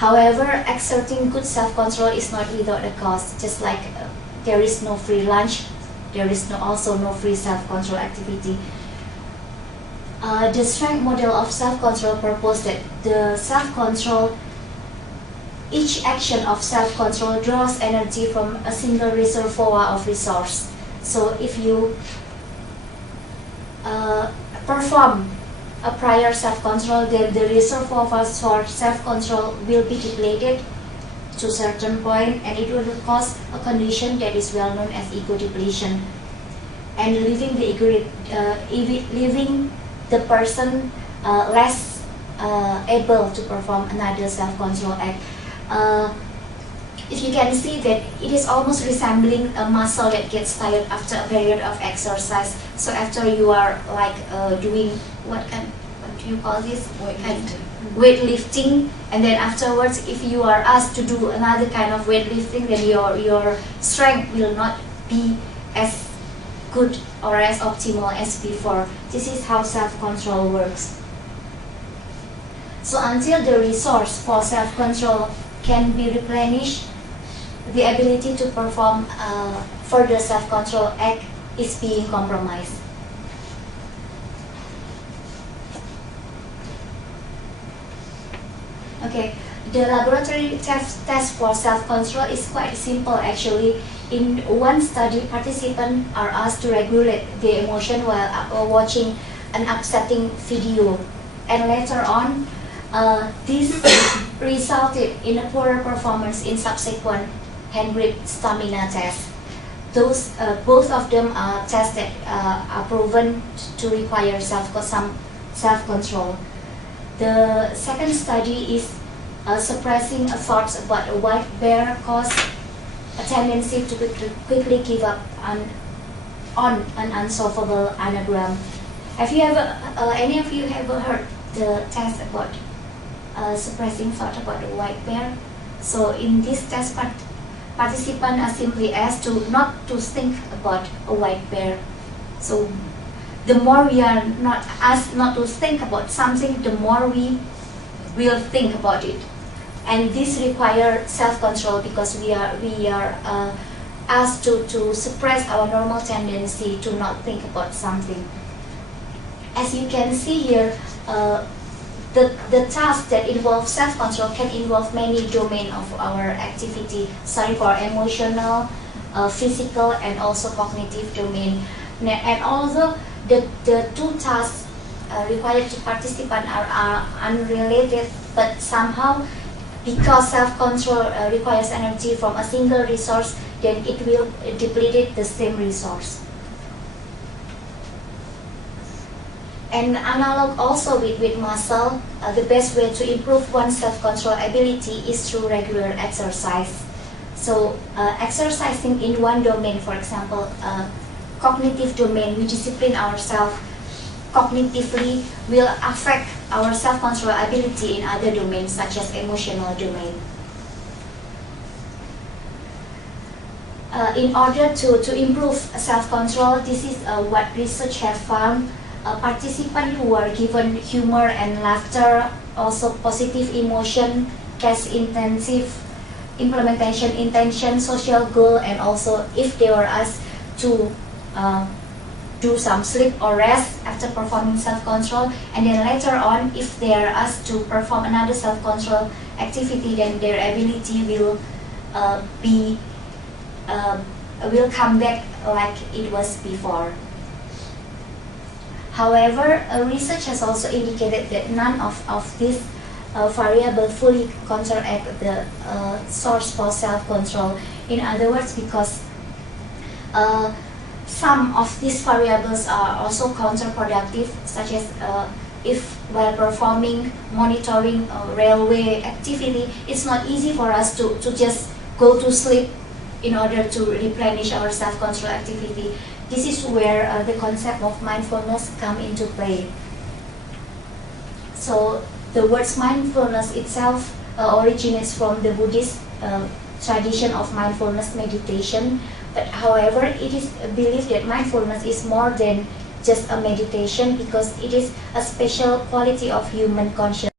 However, exerting good self-control is not without a cost. Just like there is no free lunch, there is also no free self-control activity. The strength model of self-control proposed that the self-control, each action of self-control draws energy from a single reservoir of resource. So if you perform a prior self-control, then the reservoir for self-control will be depleted to a certain point, and it will cause a condition that is well known as ego-depletion, and leaving the person less able to perform another self-control act. If you can see that it is almost resembling a muscle that gets tired after a period of exercise. So after you are like doing what do you call this? Weightlifting, and then afterwards, if you are asked to do another kind of weightlifting, then your strength will not be as good or as optimal as before. This is how self-control works. So until the resource for self-control can be replenished, the ability to perform further self-control act is being compromised. Okay, the laboratory test for self-control is quite simple actually. In one study, participants are asked to regulate their emotion while watching an upsetting video, and later on, this resulted in a poorer performance in subsequent hand grip stamina tests. Those both of them are tests that are proven to require some self-control. The second study is suppressing thoughts about a white bear cause a tendency to quickly give up on an unsolvable anagram. Have you ever, any of you ever heard the test about suppressing thought about a white bear? So in this test, participants are simply asked to not to think about a white bear. So the more we are not asked not to think about something, the more we will think about it. And this requires self-control because we are asked to suppress our normal tendency to not think about something. As you can see here, the task that involves self-control can involve many domains of our activity, starting for emotional, physical, and also cognitive domain. And although the two tasks required to participant are unrelated, but somehow, because self-control requires energy from a single resource, then it will deplete the same resource. And analog also with muscle, the best way to improve one's self-control ability is through regular exercise. So exercising in one domain, for example, cognitive domain, we discipline ourselves cognitively, will affect our self-control ability in other domains such as emotional domain. In order to improve self-control, this is what research have found. Participants who are given humor and laughter, also positive emotion, test intensive implementation intention, social goal, and also if they were asked to do some sleep or rest after performing self-control, and then later on, if they are asked to perform another self-control activity, then their ability will will come back like it was before. However, research has also indicated that none of these variables fully counteract the source for self-control. In other words, because some of these variables are also counterproductive, such as if while performing monitoring railway activity, it's not easy for us to just go to sleep in order to replenish our self-control activity. This is where the concept of mindfulness come into play. So the word mindfulness itself originates from the Buddhist tradition of mindfulness meditation. But however, it is believed that mindfulness is more than just a meditation because it is a special quality of human consciousness.